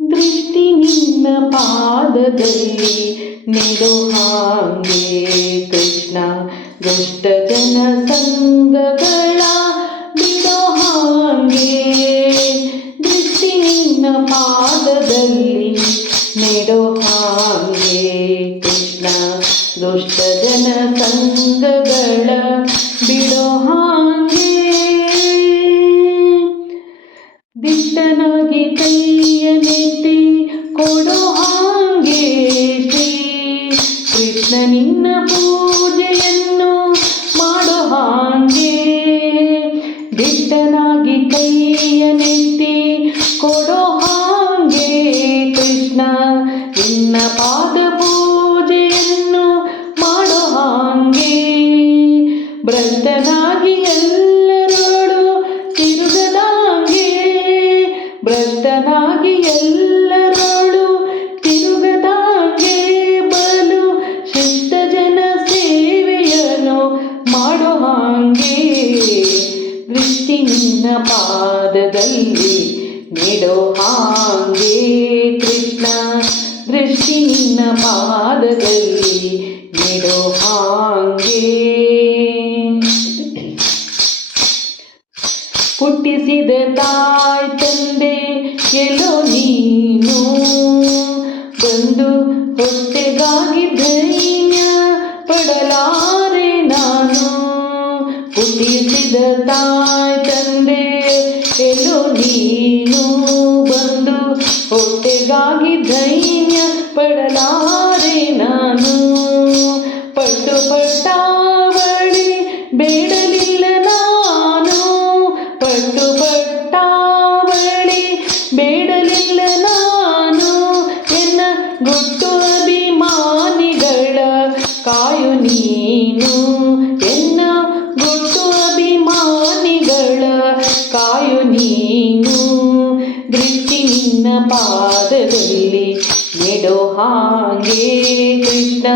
ದೃಷ್ಟಿ ನಿನ್ನ ಪಾದದಲ್ಲಿ ನೆಡೋ ಹಾಗೆ ಕೃಷ್ಣ. ದುಷ್ಟ ಜನ ಸಂಗಗಳ ಬಿಡೋ ಹಾಗೆ. ದೃಷ್ಟಿ ನಿನ್ನ ಪಾದದಲ್ಲಿ ನೆಡೋ ಹಾಗೆ ಕೃಷ್ಣ. ದುಷ್ಟ ಜನ ಸಂಗಗಳ ಬಿಡೋ ಹಾಗೆ. ದಿಟ್ಟನಾಗಿ ಕೈಯನೆತ್ತಿ ಕೊಡೋ ಹಾಗೆ ಶ್ರೀ ಕೃಷ್ಣ. ನಿನ್ನ ಪೂಜೆಯನ್ನು ಮಾಡೋ ಹಾಗೆ. ದಿಟ್ಟನಾಗಿ ಕೈಯನೆತ್ತಿ ಕೊಡೋ ಹಾಗೆ ಕೃಷ್ಣ. ನಿನ್ನ ಪಾದ ಪೂಜೆಯನ್ನು ಮಾಡೋ ಹಾಗೆ. ಭ್ರಷ್ಟನಾಗಿ ಎಲ್ಲರೋಡು ತಿರುಗದಾಗೆ. ಭ್ರಷ್ಟನಾಗಿ ಎಲ್ಲರೋಡು ತಿರುಗದಾಗೆ. ಬಲು ಶಿಷ್ಟ ಜನ ಸೇವೆಯನ್ನು ಮಾಡೋ ಹಾಗೆ. ದೃಷ್ಟಿ ನಿನ್ನ ಪಾದದಲ್ಲಿ ನೆಡೋ ಹಾಗೆ ಕೃಷ್ಣ. ದೃಷ್ಟಿ ನಿನ್ನ ಪಾದದಲ್ಲಿ ನೆಡೋ ಹಾಗೆ. ಹುಟ್ಟಿಸಿದ ತಾಯಿ ತಂದೆ ಎಲ್ಲೋ ನೀನು ಬಂದು ಹೊಟ್ಟೆಗಾಗಿ ಧೈರ್ಯ ಪಡಲಾರೆ ನಾನು. ಹುಟ್ಟಿಸಿದ ತಾಯಿ ತಂದೆ ಎಲ್ಲೋ ನೀನು ಬಂದು ಹೊಟ್ಟೆಗಾಗಿ ಧೈರ್ಯ ಪಡಲಾರೆ ನಾನು. ಪಟ್ಟು ಪಟ್ಟಾವಳಿ ಬೇಡಲಿಲ್ಲ ನಾನು. ಪಟ್ಟು ಪಟ್ಟಾವಳಿ ಬೇಡಲಿಲ್ಲ ನಾನು. ಎನ್ನ ಗುಟ್ಟು ಅಭಿಮಾನಿಗಳ ಕಾಯು ನೀನು. ಎನ್ನ ಗುಟ್ಟು ಅಭಿಮಾನಿಗಳ ಕಾಯು ನೀನು. ದೃಷ್ಟಿ ನಿನ್ನ ಪಾದದಲ್ಲಿ ನೆಡೋ ಹಾಗೆ ಕೃಷ್ಣ.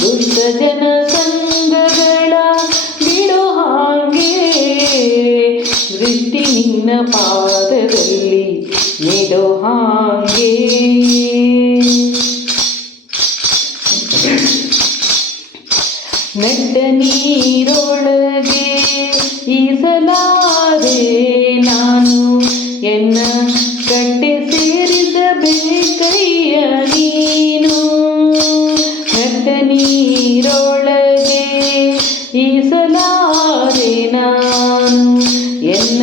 ದುಷ್ಟ ಜನ ಸಂಗಗಳ ಬಿಡೋ ಹಾಗೆ. ದೃಷ್ಟಿ ನಿನ್ನ ಪಾದದಲ್ಲಿ ನೆಡೋ ಹಾಗೆ. ನಟ್ಟ ನೀರೊಳಗೆ ಈಸಲಾರೆ ನಾನು. ಎನ್ನ ಕಟ್ಟೆ ಸೇರಿಸಬೇಕಯ್ಯ ನೀನು. ನಟ್ಟ ನೀರೊಳಗೆ ಈಸಲಾರೆ ನಾನು. ಎನ್ನ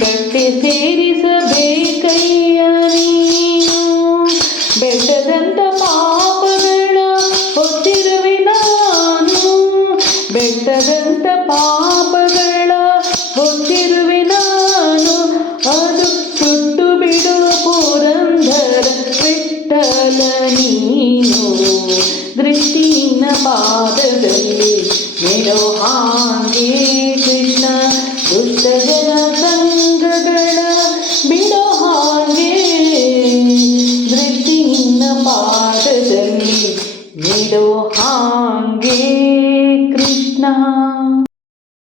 ಕಟ್ಟೆ ಸೇರಿಸಬೇಕಯ್ಯ ನೀನು. ಬೆಟ್ಟದಂತ ಪಾಪಗಳ ಹೊತ್ತಿರುವೆ ನಾನು. ಬೆಟ್ಟದಂತ ಪಾಪಗಳ ಹೊತ್ತಿರುವೆ ನಾನು. ಅದು ಸುಟ್ಟು ಬಿಡು ಪುರಂದರ ವಿಠ್ಠಲ ನೀನು. ದೃಷ್ಟಿನ ಪಾದದಲ್ಲಿ ನೆಡೋ ಹಾಗೆ ಕೃಷ್ಣ. ದುಷ್ಟ ಜನ ಸಂಗಗಳ ಬಿಡೋ ಹಾಗೆ. ದೃಷ್ಟಿನ ಪಾದದಲ್ಲಿ ನೆಡೋ ಹಾಗೆ.